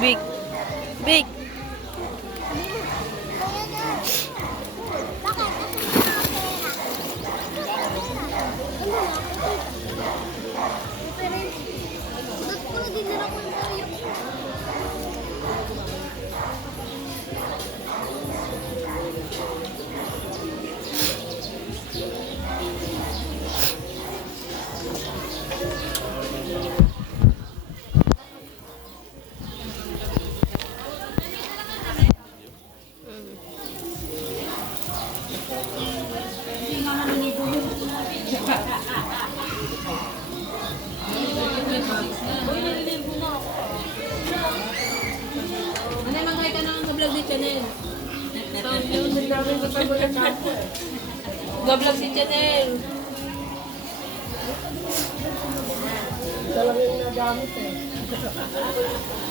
Big. Big. Ano magkaya ka ng vlog ni Chanel? Vlog si Chanel. Talaga yung nagamit eh.